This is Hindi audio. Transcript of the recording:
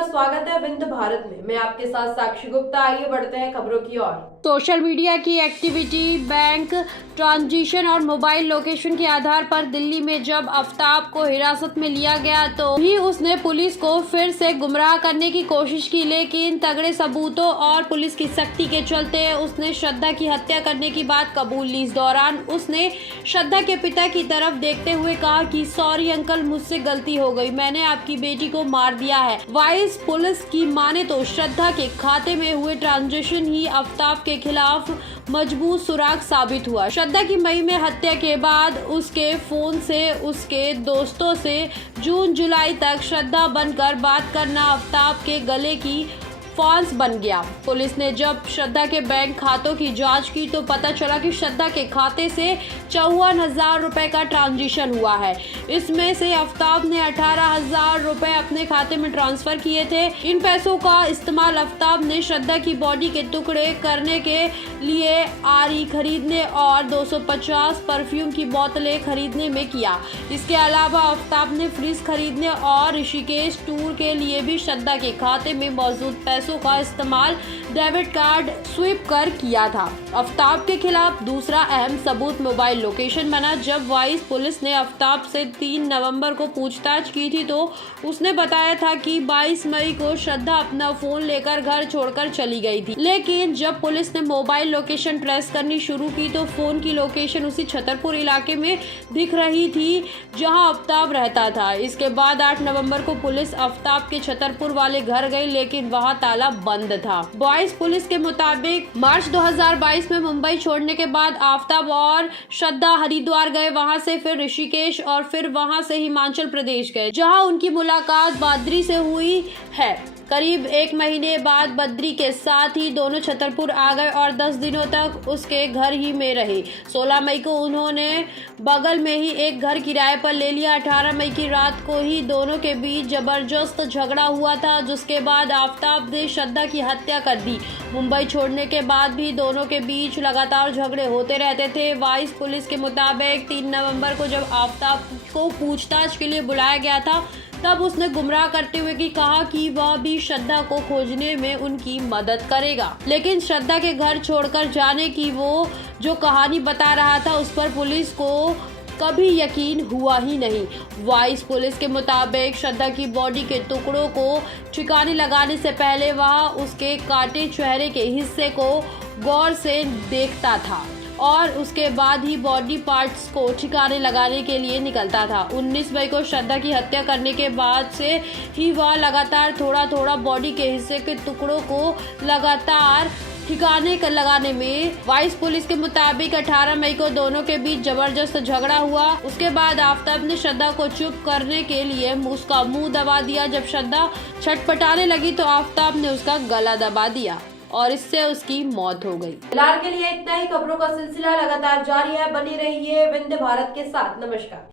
का स्वागत है विंध्य भारत में। मैं आपके साथ साक्षी गुप्ता। आइए बढ़ते हैं खबरों की ओर। सोशल मीडिया की एक्टिविटी, बैंक ट्रांजिशन और मोबाइल लोकेशन के आधार पर दिल्ली में जब आफ्ताब को हिरासत में लिया गया तो भी उसने पुलिस को फिर से गुमराह करने की कोशिश की, लेकिन तगड़े सबूतों और पुलिस की सख्ती के चलते उसने श्रद्धा की हत्या करने की बात कबूल ली। इस दौरान उसने श्रद्धा के पिता की तरफ देखते हुए कहा कि सॉरी अंकल, मुझसे गलती हो गई, मैंने आपकी बेटी को मार दिया है। वाइस पुलिस की माने तो श्रद्धा के खाते में हुए ट्रांजैक्शन ही आफ्ताब के खिलाफ मजबूत सुराग साबित हुआ। श्रद्धा की मई में हत्या के बाद उसके फोन से उसके दोस्तों से जून जुलाई तक श्रद्धा बनकर बात करना आफ्ताब के गले की फांस बन गया। पुलिस ने जब श्रद्धा के बैंक खातों की जांच की तो पता चला कि श्रद्धा के खाते से 54,000 रुपए का ट्रांजिशन हुआ है। इसमें से आफ्ताब ने 18,000 रुपए अपने खाते में ट्रांसफर किए थे। इन पैसों का इस्तेमाल आफ्ताब ने श्रद्धा की बॉडी के टुकड़े करने के लिए आरी खरीदने और 250 परफ्यूम की बोतलें खरीदने में किया। इसके अलावा आफ्ताब ने फ्रिज खरीदने और ऋषिकेश टूर के लिए भी श्रद्धा के खाते में मौजूद पैसों का इस्तेमाल डेबिट कार्ड स्वीप कर किया था। आफ्ताब के खिलाफ दूसरा अहम सबूत मोबाइल लोकेशन बना। जब वाइस पुलिस ने आफ्ताब से 3 नवंबर को पूछताछ की थी तो उसने बताया था कि 22 मई को श्रद्धा अपना फोन लेकर घर छोड़कर चली गई थी, लेकिन जब पुलिस ने मोबाइल लोकेशन ट्रेस करनी शुरू की तो फोन की लोकेशन उसी छतरपुर इलाके में दिख रही थी जहां आफ्ताब रहता था। इसके बाद 8 नवंबर को पुलिस आफ्ताब के छतरपुर वाले घर गई, लेकिन वहां ताला बंद था। बॉयज पुलिस के मुताबिक मार्च 2022 में मुंबई छोड़ने के बाद आफ्ताब और श्रद्धा हरिद्वार गए, वहां से फिर ऋषिकेश और फिर वहां से हिमाचल प्रदेश गए, जहां उनकी मुलाकात बद्री से हुई है। करीब 1 महीने बाद बद्री के साथ ही दोनों छतरपुर आ गए और 10 दिनों तक उसके घर ही में रहे। 16 मई को उन्होंने बगल में ही एक घर किराए पर ले लिया। 18 मई की रात को ही दोनों के बीच जबरदस्त झगड़ा हुआ था, जिसके बाद आफ्ताब ने श्रद्धा की हत्या कर दी। मुंबई छोड़ने के बाद भी दोनों के बीच लगातार झगड़े होते रहते थे। वाइस पुलिस के मुताबिक 3 नवंबर को जब आफ्ताब को पूछताछ के लिए बुलाया गया था तब उसने गुमराह करते हुए कहा कि वह भी श्रद्धा को खोजने में उनकी मदद करेगा, लेकिन श्रद्धा के घर छोड़कर जाने की वो जो कहानी बता रहा था उस पर पुलिस को कभी यकीन हुआ ही नहीं। वाइस पुलिस के मुताबिक श्रद्धा की बॉडी के टुकड़ों को ठिकाने लगाने से पहले वह उसके काटे चेहरे के हिस्से को गौर से देखता था और उसके बाद ही बॉडी पार्ट्स को ठिकाने लगाने के लिए निकलता था। 19 मई को श्रद्धा की हत्या करने के बाद से ही वह लगातार थोड़ा थोड़ा बॉडी के हिस्से के टुकड़ों को लगातार ठिकाने लगाने में। वाइस पुलिस के मुताबिक 18 मई को दोनों के बीच जबरदस्त झगड़ा हुआ। उसके बाद आफ्ताब ने श्रद्धा को चुप करने के लिए उसका मुंह दबा दिया। जब श्रद्धा छटपटाने लगी तो आफ्ताब ने उसका गला दबा दिया और इससे उसकी मौत हो गई। फिलहाल के लिए इतना ही। खबरों का सिलसिला लगातार जारी है, बनी रहिए विंध्य भारत के साथ। नमस्कार।